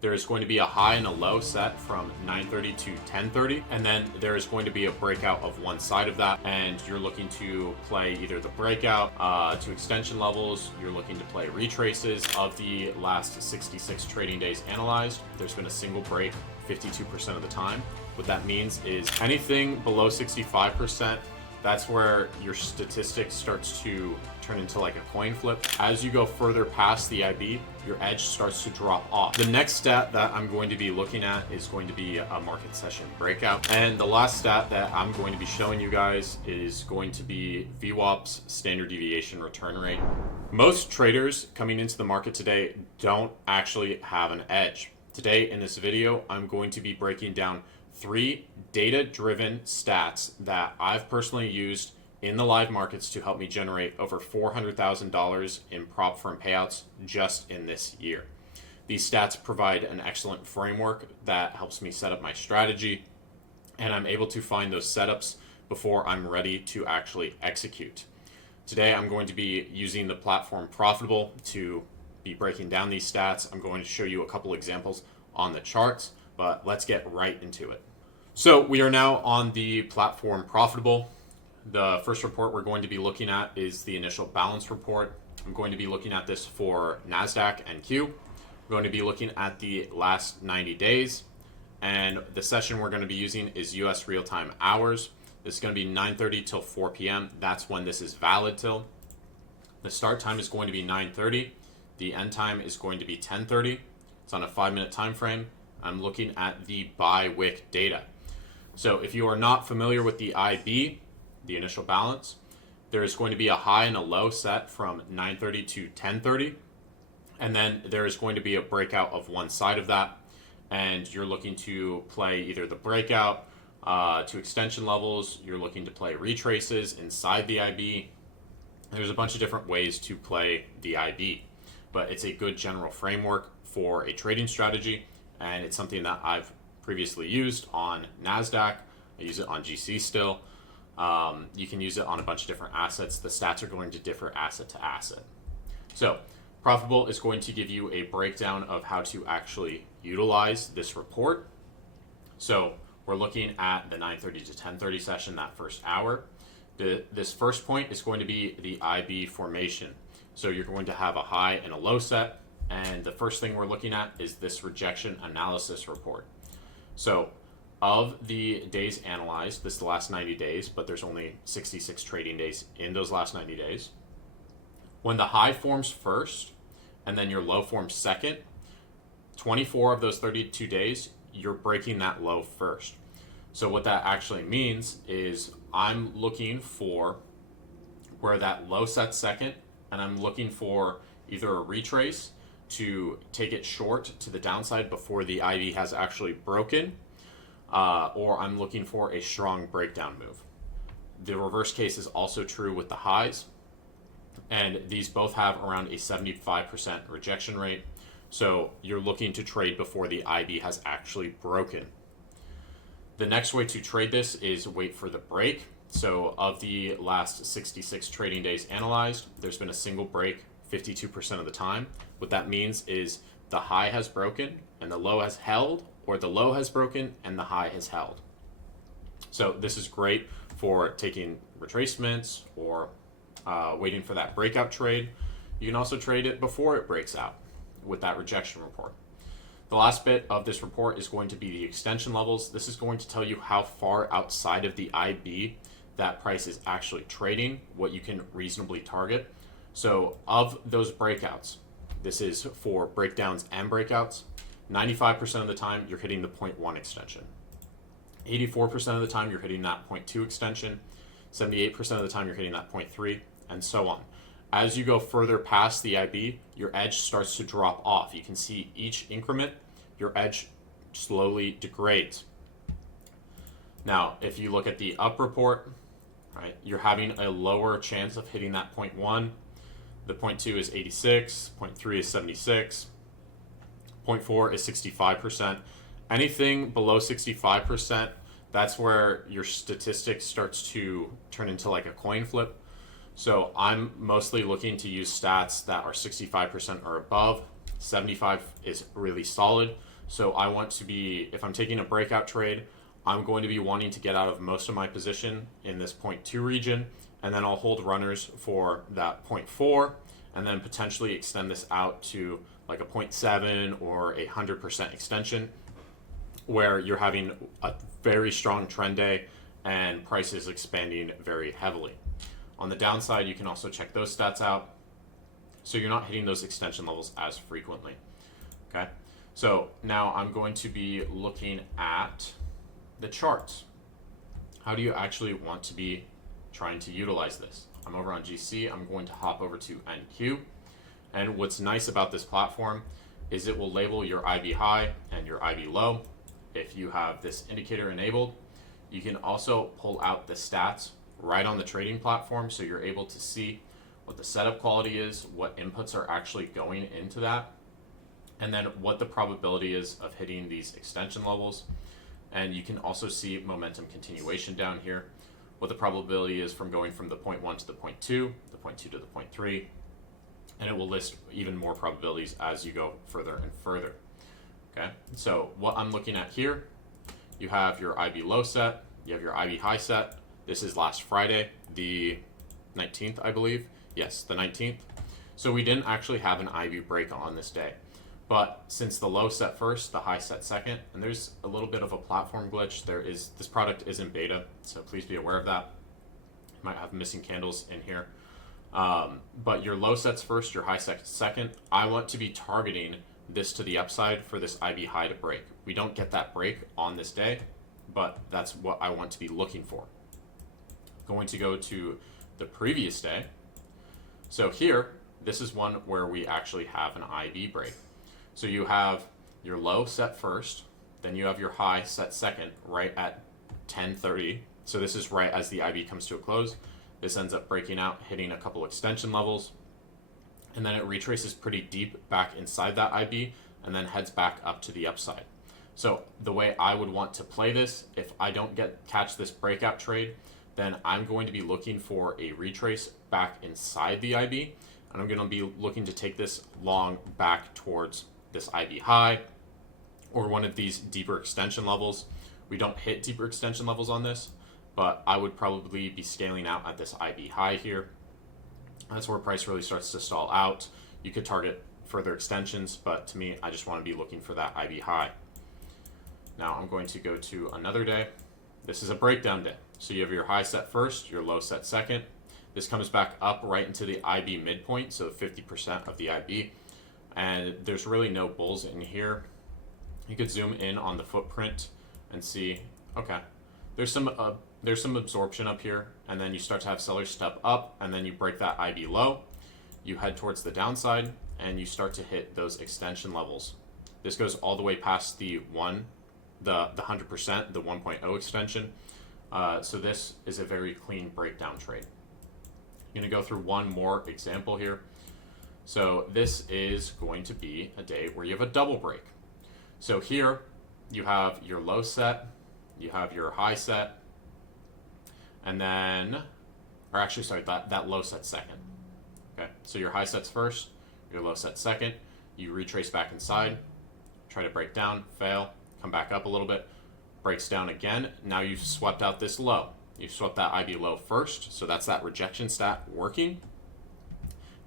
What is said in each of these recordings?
There is going to be a high and a low set from 9:30 to 10:30, and then there is going to be a breakout of one side of that, and you're looking to play either the breakout to extension levels. You're looking to play retraces of the last 66 trading days analyzed. There's been a single break 52% of the time. What that means is anything below 65%, that's where your statistics starts to turn into like a coin flip. As you go further past the IB, your edge starts to drop off. The next stat that I'm going to be looking at is going to be a market session breakout. And the last stat that I'm going to be showing you guys is going to be VWAP's standard deviation return rate. Most traders coming into the market today don't actually have an edge. Today in this video, I'm going to be breaking down 3 data-driven stats that I've personally used in the live markets to help me generate over $400,000 in prop firm payouts just in this year. These stats provide an excellent framework that helps me set up my strategy, and I'm able to find those setups before I'm ready to actually execute. Today, I'm going to be using the platform Profitable to be breaking down these stats. I'm going to show you a couple examples on the charts, but let's get right into it. So we are now on the platform Profitable. The first report we're going to be looking at is the initial balance report. I'm going to be looking at this for NASDAQ and Q. We're going to be looking at the last 90 days. And the session we're going to be using is US real-time hours. This is going to be 9:30 till 4 p.m. That's when this is valid till. The start time is going to be 9:30. The end time is going to be 10:30. It's on a 5-minute time frame. I'm looking at the bi-wick data. So if you are not familiar with the IB, the initial balance, there is going to be a high and a low set from 9:30 to 10:30, and then there is going to be a breakout of one side of that, and you're looking to play either the breakout to extension levels. You're looking to play retraces inside the IB. There's a bunch of different ways to play the IB, but it's a good general framework for a trading strategy, and it's something that I've previously used on NASDAQ. I use it on GC still. You can use it on a bunch of different assets. The stats are going to differ asset to asset. So Profitable is going to give you a breakdown of how to actually utilize this report. So we're looking at the 9:30 to 10:30 session, that first hour. This first point is going to be the IB formation. So you're going to have a high and a low set. And the first thing we're looking at is this rejection analysis report. So of the days analyzed, this is the last 90 days, but there's only 66 trading days in those last 90 days. When the high forms first and then your low forms second, 24 of those 32 days, you're breaking that low first. So what that actually means is I'm looking for where that low sets second, and I'm looking for either a retrace to take it short to the downside before the IB has actually broken, or I'm looking for a strong breakdown move. The reverse case is also true with the highs, and these both have around a 75% rejection rate. So you're looking to trade before the IB has actually broken. The next way to trade this is wait for the break. So of the last 66 trading days analyzed, there's been a single break 52% of the time. What that means is the high has broken and the low has held, or the low has broken and the high has held. So this is great for taking retracements or waiting for that breakout trade. You can also trade it before it breaks out with that rejection report. The last bit of this report is going to be the extension levels. This is going to tell you how far outside of the IB that price is actually trading, what you can reasonably target. So of those breakouts, this is for breakdowns and breakouts, 95% of the time you're hitting the 0.1 extension. 84% of the time you're hitting that 0.2 extension. 78% of the time you're hitting that 0.3, and so on. As you go further past the IB, your edge starts to drop off. You can see each increment, your edge slowly degrades. Now, if you look at the up report, right, you're having a lower chance of hitting that 0.1. The 0.2 is 86, 0.3 is 76, 0.4 is 65%. Anything below 65%, that's where your statistics starts to turn into like a coin flip. So I'm mostly looking to use stats that are 65% or above. 75 is really solid. So I want to be, if I'm taking a breakout trade, I'm going to be wanting to get out of most of my position in this 0.2 region, and then I'll hold runners for that 0.4, and then potentially extend this out to like a 0.7 or a 100% extension, where you're having a very strong trend day and price is expanding very heavily. On the downside, you can also check those stats out, so you're not hitting those extension levels as frequently. Okay, so now I'm going to be looking at the charts. How do you actually want to be trying to utilize this? I'm over on GC. I'm going to hop over to NQ. And what's nice about this platform is it will label your IB high and your IB low. If you have this indicator enabled, you can also pull out the stats right on the trading platform, so you're able to see what the setup quality is, what inputs are actually going into that, and then what the probability is of hitting these extension levels. And you can also see momentum continuation down here, what the probability is from going from the 0.1 to the 0.2, the 0.2 to the 0.3, and it will list even more probabilities as you go further and further. Okay, so what I'm looking at here, you have your IB low set, you have your IB high set. This is last Friday, the 19th, I believe. Yes, the 19th. So we didn't actually have an IB break on this day. But since the low set first, the high set second, and there's a little bit of a platform glitch. This product is in beta, so please be aware of that. You might have missing candles in here. But your low sets first, your high sets second. I want to be targeting this to the upside for this IB high to break. We don't get that break on this day, but that's what I want to be looking for. Going to go to the previous day. So here, this is one where we actually have an IB break. So you have your low set first, then you have your high set second right at 10:30. So this is right as the IB comes to a close. This ends up breaking out, hitting a couple extension levels, and then it retraces pretty deep back inside that IB and then heads back up to the upside. So the way I would want to play this, if I don't catch this breakout trade, then I'm going to be looking for a retrace back inside the IB, and I'm going to be looking to take this long back towards this IB high or one of these deeper extension levels. We don't hit deeper extension levels on this, but I would probably be scaling out at this IB high here. That's where price really starts to stall out. You could target further extensions, but to me, I just want to be looking for that IB high. Now I'm going to go to another day. This is a breakdown day. So you have your high set first, your low set second. This comes back up right into the IB midpoint, so 50% of the IB. And there's really no bulls in here. You could zoom in on the footprint and see, okay, there's some absorption up here, and then you start to have sellers step up, and then you break that IB low. You head towards the downside, and you start to hit those extension levels. This goes all the way past the 100%, the 1.0 extension. So this is a very clean breakdown trade. I'm going to go through one more example here. So this is going to be a day where you have a double break. So here you have your low set, you have your high set, and then, or actually, sorry, that low set second. Okay, so your high set's first, your low set second, you retrace back inside, try to break down, fail, come back up a little bit, breaks down again. Now you've swept out this low. You've swept that IB low first, so that's that rejection stat working.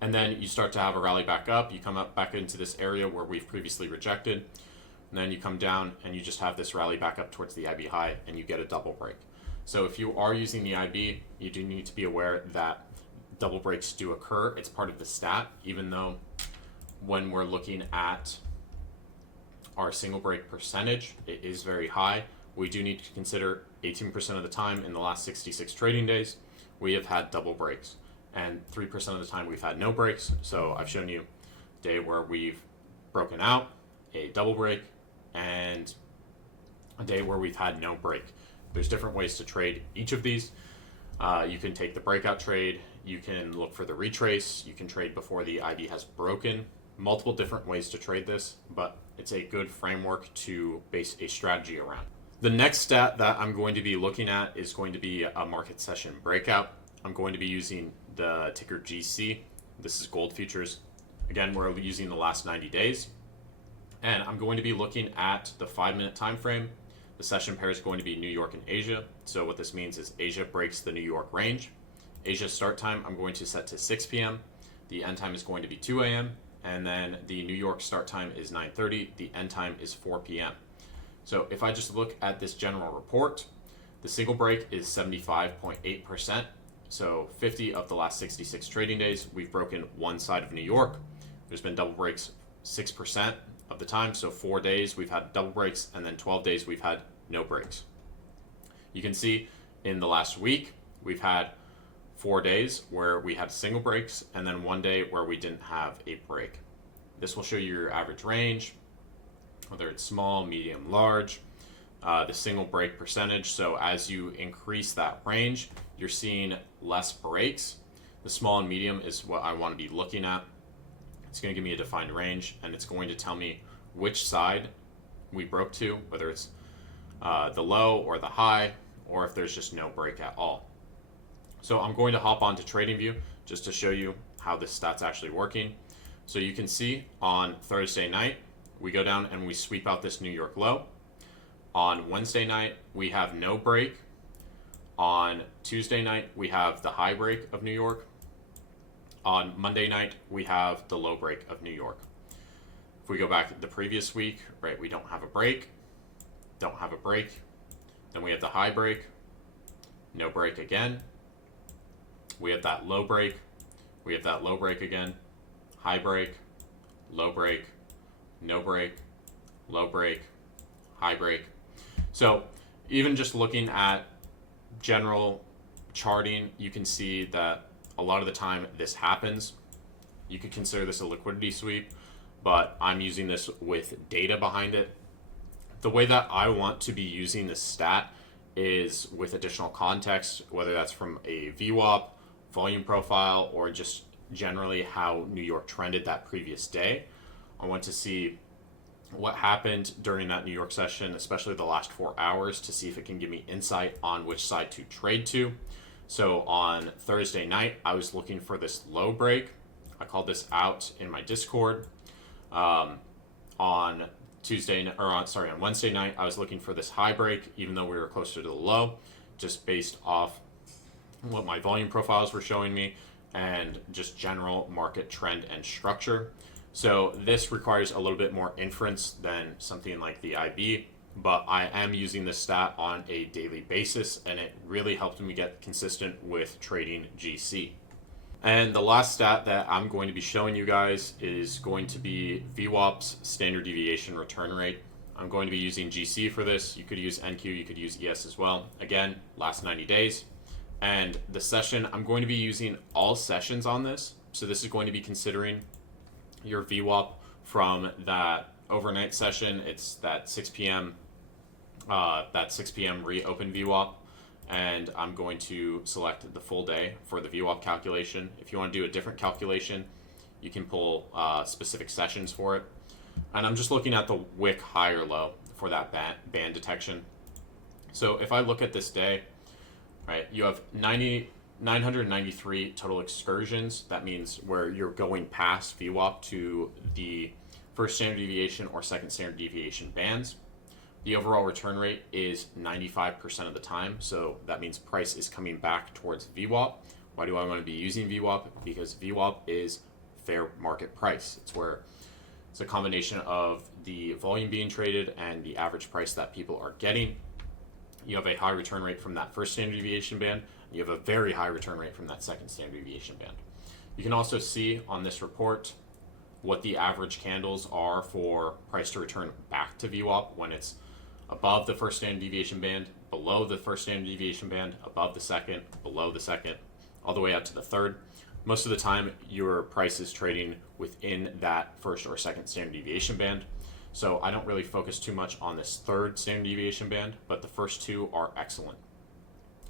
And then you start to have a rally back up. You come up back into this area where we've previously rejected. And then you come down and you just have this rally back up towards the IB high and you get a double break. So if you are using the IB, you do need to be aware that double breaks do occur. It's part of the stat, even though when we're looking at our single break percentage, it is very high. We do need to consider 18% of the time in the last 66 trading days, we have had double breaks. And 3% of the time we've had no breaks. So I've shown you a day where we've broken out, a double break, and a day where we've had no break. There's different ways to trade each of these. You can take the breakout trade, you can look for the retrace, you can trade before the IB has broken. Multiple different ways to trade this, but it's a good framework to base a strategy around. The next stat that I'm going to be looking at is going to be a market session breakout. I'm going to be using the ticker GC. This is gold futures. Again, we're using the last 90 days. And I'm going to be looking at the 5-minute time frame. The session pair is going to be New York and Asia. So what this means is Asia breaks the New York range. Asia's start time I'm going to set to 6 p.m. The end time is going to be 2 a.m. And then the New York start time is 9:30. The end time is 4 p.m. So if I just look at this general report, the single break is 75.8%. So 50 of the last 66 trading days, we've broken one side of New York. There's been double breaks 6% of the time. So 4 days we've had double breaks, and then 12 days we've had no breaks. You can see in the last week, we've had 4 days where we had single breaks, and then 1 day where we didn't have a break. This will show you your average range, whether it's small, medium, large, the single break percentage. So as you increase that range, you're seeing less breaks. The small and medium is what I want to be looking at. It's going to give me a defined range, and it's going to tell me which side we broke to, whether it's the low or the high, or if there's just no break at all. So I'm going to hop on to TradingView just to show you how this stat's actually working. So you can see on Thursday night, we go down and we sweep out this New York low. On Wednesday night, we have no break. On Tuesday night, we have the high break of New York. On Monday night, we have the low break of New York. If we go back the previous week, right, we don't have a break, don't have a break. Then we have the high break, no break again. We have that low break, we have that low break again, high break, low break, no break, low break, high break. So even just looking at general charting, you can see that a lot of the time this happens. You could consider this a liquidity sweep, but I'm using this with data behind it. The way that I want to be using this stat is with additional context, whether that's from a VWAP, volume profile, or just generally how New York trended that previous day. I want to see what happened during that New York session, especially the last 4 hours, to see if it can give me insight on which side to trade to. So on Thursday night, I was looking for this low break. I called this out in my Discord. On Wednesday night, I was looking for this high break, even though we were closer to the low, just based off what my volume profiles were showing me and just general market trend and structure. So this requires a little bit more inference than something like the IB, but I am using this stat on a daily basis, and it really helped me get consistent with trading GC. And the last stat that I'm going to be showing you guys is going to be VWAP's standard deviation return rate. I'm going to be using GC for this. You could use NQ, you could use ES as well. Again, last 90 days. And the session, I'm going to be using all sessions on this. So this is going to be considering your VWAP from that overnight session. It's that 6 p.m. Reopen VWAP. And I'm going to select the full day for the VWAP calculation. If you want to do a different calculation, you can pull specific sessions for it. And I'm just looking at the wick high or low for that band detection. So if I look at this day, right, you have 993 total excursions. That means where you're going past VWAP to the first standard deviation or second standard deviation bands. The overall return rate is 95% of the time. So that means price is coming back towards VWAP. Why do I want to be using VWAP? Because VWAP is fair market price. It's where it's a combination of the volume being traded and the average price that people are getting. You have a high return rate from that first standard deviation band. And you have a very high return rate from that second standard deviation band. You can also see on this report what the average candles are for price to return back to VWAP when it's above the first standard deviation band, below the first standard deviation band, above the second, below the second, all the way out to the third. Most of the time, your price is trading within that first or second standard deviation band. So I don't really focus too much on this third standard deviation band, but the first two are excellent.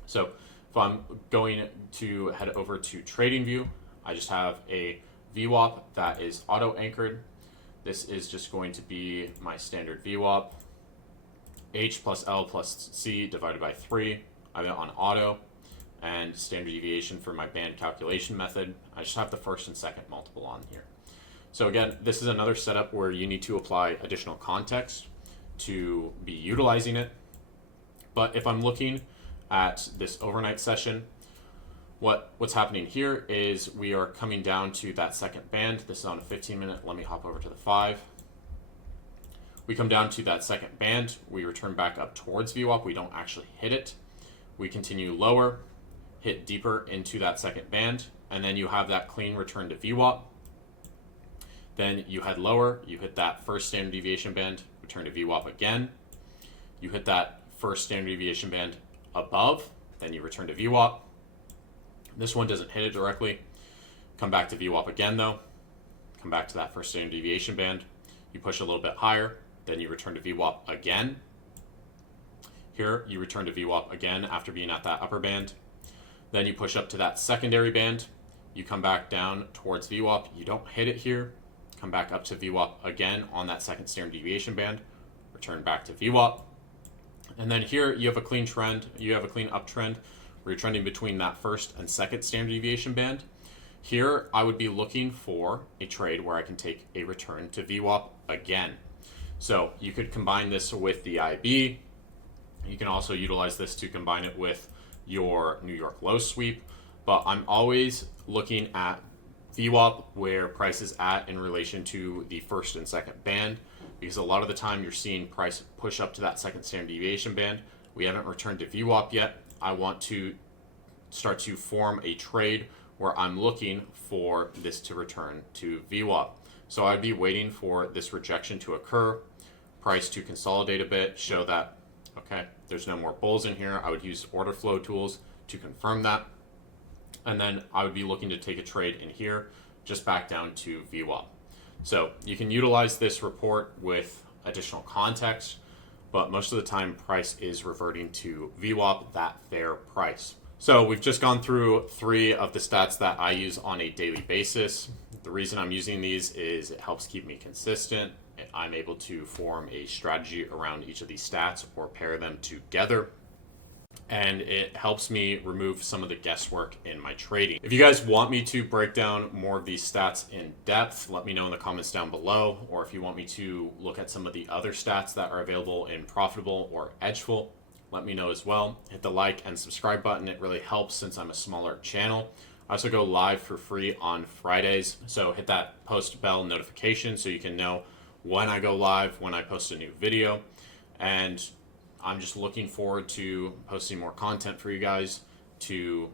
So if I'm going to head over to TradingView, I just have a VWAP that is auto anchored. This is just going to be my standard VWAP. H plus L plus C divided by 3. I'm on auto, and standard deviation for my band calculation method. I just have the first and second multiple on here. So again, this is another setup where you need to apply additional context to be utilizing it. But if I'm looking at this overnight session, what's happening here is we are coming down to that second band. This is on a 15-minute. Let me hop over to the 5. We come down to that second band. We return back up towards VWAP. We don't actually hit it. We continue lower, hit deeper into that second band, and then you have that clean return to VWAP. Then you head lower, you hit that first standard deviation band, return to VWAP again. You hit that first standard deviation band above, then you return to VWAP. This one doesn't hit it directly. Come back to VWAP again though. Come back to that first standard deviation band. You push a little bit higher, then you return to VWAP again. Here, you return to VWAP again after being at that upper band. Then you push up to that secondary band. You come back down towards VWAP. You don't hit it here. Come back up to VWAP again on that second standard deviation band. Return back to VWAP. And then here you have a clean trend. You have a clean uptrend where you're trending between that first and second standard deviation band. Here, I would be looking for a trade where I can take a return to VWAP again. So you could combine this with the IB. You can also utilize this to combine it with your New York low sweep. But I'm always looking at VWAP where price is at in relation to the first and second band, because a lot of the time you're seeing price push up to that second standard deviation band. We haven't returned to VWAP yet. I want to start to form a trade where I'm looking for this to return to VWAP. So I'd be waiting for this rejection to occur, price to consolidate a bit, show that, okay, there's no more bulls in here. I would use order flow tools to confirm that. And then I would be looking to take a trade in here, just back down to VWAP. So you can utilize this report with additional context, but most of the time price is reverting to VWAP, that fair price. So we've just gone through 3 of the stats that I use on a daily basis. The reason I'm using these is it helps keep me consistent. I'm able to form a strategy around each of these stats or pair them together. And it helps me remove some of the guesswork in my trading. If you guys want me to break down more of these stats in depth, let me know in the comments down below. Or if you want me to look at some of the other stats that are available in Profitable or Edgeful, let me know as well. Hit the like and subscribe button. It really helps since I'm a smaller channel. I also go live for free on Fridays. So hit that post bell notification so you can know when I go live, when I post a new video. And I'm just looking forward to posting more content for you guys to,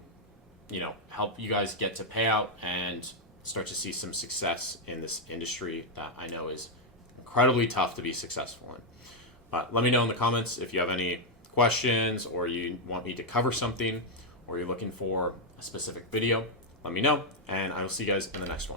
help you guys get to payout and start to see some success in this industry that I know is incredibly tough to be successful in. But let me know in the comments if you have any questions or you want me to cover something or you're looking for a specific video. Let me know, and I will see you guys in the next one.